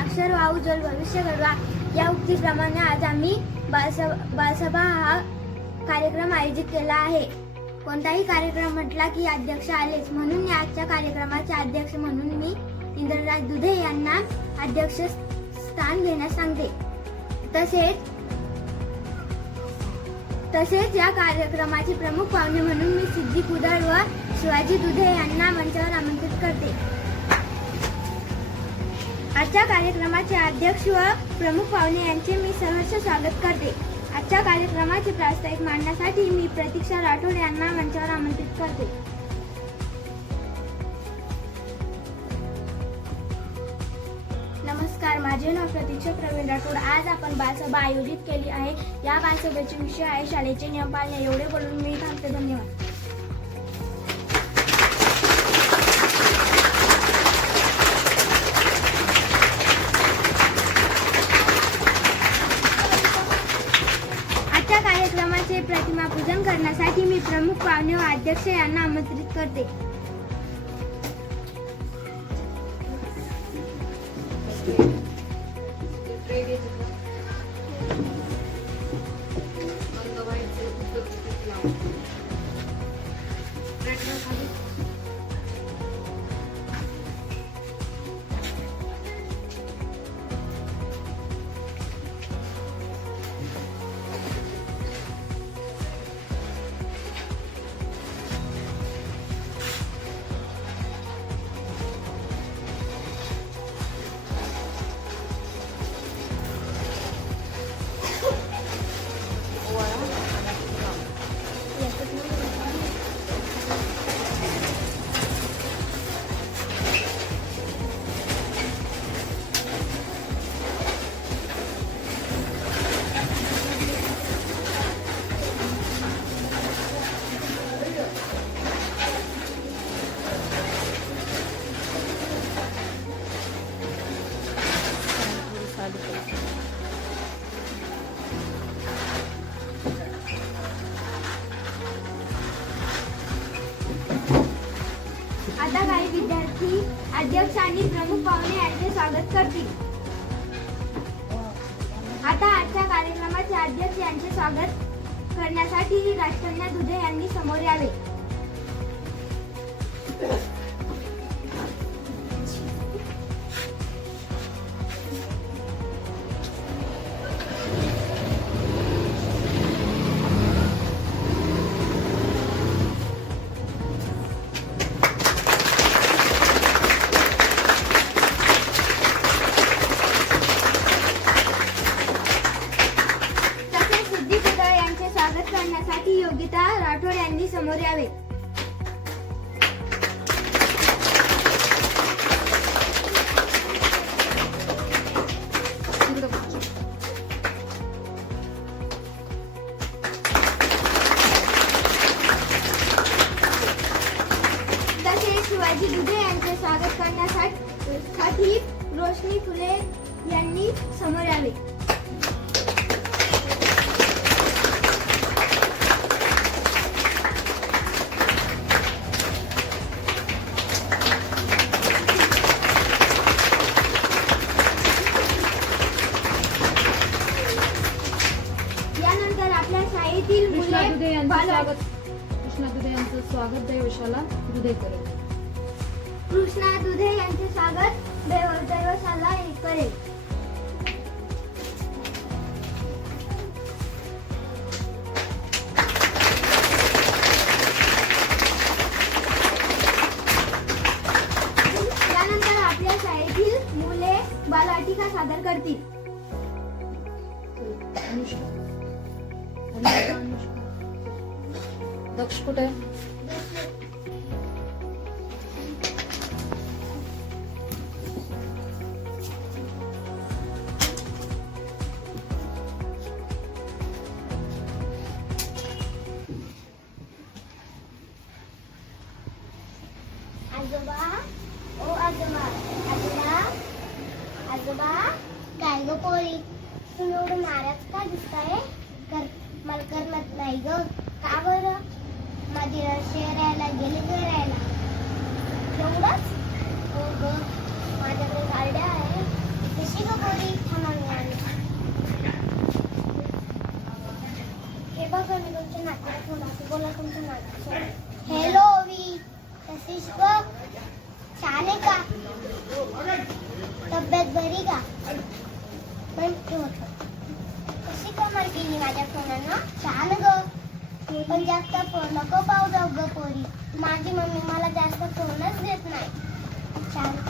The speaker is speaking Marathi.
साक्षर व्हा उज्ज्वल भविष्य घडवा या उक्तीप्रमाणे आज आम्ही बालसभा हा कार्यक्रम आयोजित केला आहे. कोणताही कार्यक्रम म्हटला की अध्यक्ष आलेच, म्हणून या आजच्या कार्यक्रमाचे अध्यक्ष म्हणून मी इंद्रराज दुधे यांना अध्यक्ष स्थान घेण्यास सांगते. तसेच या कार्यक्रमाचे प्रमुख पाहुणे म्हणून मी सिद्धी कुदळ व शिवाजी दुधे यांना मंचावर आमंत्रित करते. आजच्या कार्यक्रमाचे अध्यक्ष व प्रमुख पाहुणे यांचे मी सहर्ष स्वागत करते. आजच्या कार्यक्रमाचे प्रास्ताविक मांडण्यासाठी मी प्रतीक्षा राठोड यांना मंचावर आमंत्रित करते. नमस्कार, माझे नाव प्रतीक्षा प्रवीण राठोड. आज आपण बालसभा आयोजित केली आहे. या बालसभेचे विषय आहे शाळेचे नियम पाळणे. एवढे बोलून मी थांबते. धन्यवाद. आजच्या कार्यक्रमाचे प्रतिमा पूजन करण्यासाठी मी प्रमुख पाहुणे व अध्यक्ष यांना आमंत्रित करते. आता काही विद्यार्थी अध्यक्ष आणि प्रमुख पाहुणे यांचे स्वागत करतील. आता आजच्या कार्यक्रमाचे अध्यक्ष यांचे स्वागत करण्यासाठी राजकन्या दुधे यांनी समोर यावे. स्वागत करण्यासाठी योगिता राठोड यांनी समोर यावे. तसेच शिवाजी दुधे यांचे स्वागत करण्यासाठी रोशनी फुले यांनी समोर यावे. कृष्णा दुधे यांचं स्वागत दैवशाला दुधे करेल. कृष्णा दुधे यांचे स्वागत दैवशाला करेल. त्यानंतर आपल्या शाळेतील मुले बालवाटिका सादर करतील. दक्ष कुठे? आजोबा, ओ आजोबा, आजोबा काय ग पोरी, तुम्ही एवढं नाराज का दिसताय? मला करमत नाही ग. का बरं? माझी शहराला गेले करायला एवढंच? हो ग, माझ्याकडे गाड्या आहे. कशी ग बोरी हे बघा मी तुमच्या नात्याला कोणाशी बोला तुमच्या नात्यासोबत हॅलो ओवी कशीस बघ छान आहे का तब्येत बरी का पण कशी कमाल केली माझ्या फोनानं छान ग तू पण जास्त फोन नको पाहू जाऊ ग पोरी माझी मम्मी मला जास्त फोनच देत नाही छान